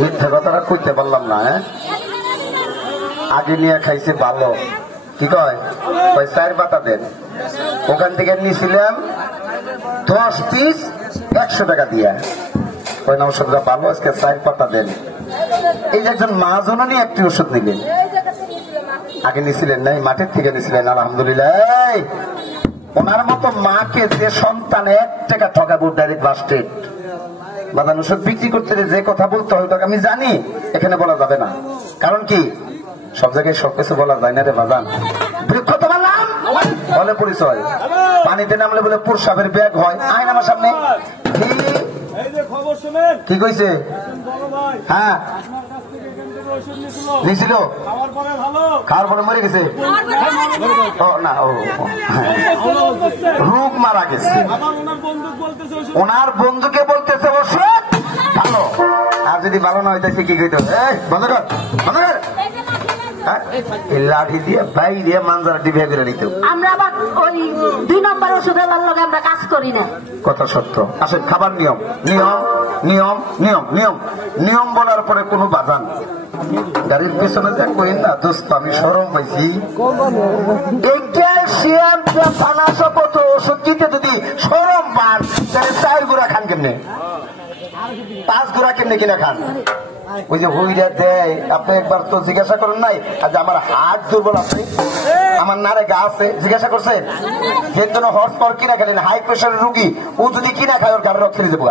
মিথ্যা কথাটা কইতে পারলাম না। আগে নিয়ে খাইছে ভালো, কি কয় 4 পাতা দেন। ওখান থেকে নিয়েছিলাম 10 পিস 100 টাকা দিয়া। ওই না ওষুধটা ভালো, আজকে 4 পাতা দেন। এই যে একজন মা জননী একটি ওষুধ নিলেন, আগে নিয়েছিলেন নাই, মাঠের থেকে নিয়েছিলেন। আলহামদুলিল্লাহ, ওনার মতো মাকে যে সন্তান 1 টাকা ঠকাবো ডাইরেক্ট বাস্টেড। বাদান ওষুধ বিক্রি করতে যে কথা বলতে হয় আমি জানি, এখানে বলা যাবে না। কারণ কি, সব জায়গায় সবকিছু বলা যায় না রে বাদান। বৃক্ষ তোমার নাম বলে পরিচয়, পানিতে নামলে বলে প্রসাবের ব্যাগ হয়। আইন আমার সামনে কি কইছে? হ্যাঁ নিয়েছিল, খাওয়ার পরে মরে গেছে। না, রোগ মারা গেছে। ওনার বন্ধুকে বলতেছে ওষুধ ভালো, আর যদি ভালো না হইতেছে কি কইতে বন্ধ কর, বন্ধ কর। লাঠি দিয়ে ভাই দিয়ে মানজারা ডিভে করে নিত। আমরা আবার ওই 2 নম্বর ওষুধের লগে আমরা কাজ করি না। কথা সত্য। আসলে খাবার নিয়ম নিয়ম নিয়ম নিয়ম নিয়ম নিয়ম বলার পরে কোনো বাজান গাড়ির পেছনে যা কই না দোস্ত, আমি শরম পাইছি। ওষুধ কিনতে যদি শরম পান, তাহলে 4 গুড়া খান কেমনে, 5 গুড়া কেমনে কিনা খান? ওই যে হইরা দেয়, আপনি একবার তো জিজ্ঞাসা করেন নাই আজ আমার হাত দুর্বল আছে, আমার নারে গা আছে, জিজ্ঞাসা করছেন? যে জন্য হর্স পাওয়ার কিনা খেলেন, হাই প্রেশারের রুগী, ও যদি কিনা খায় ওর গাড়ি রক্ত নিয়ে যাবো।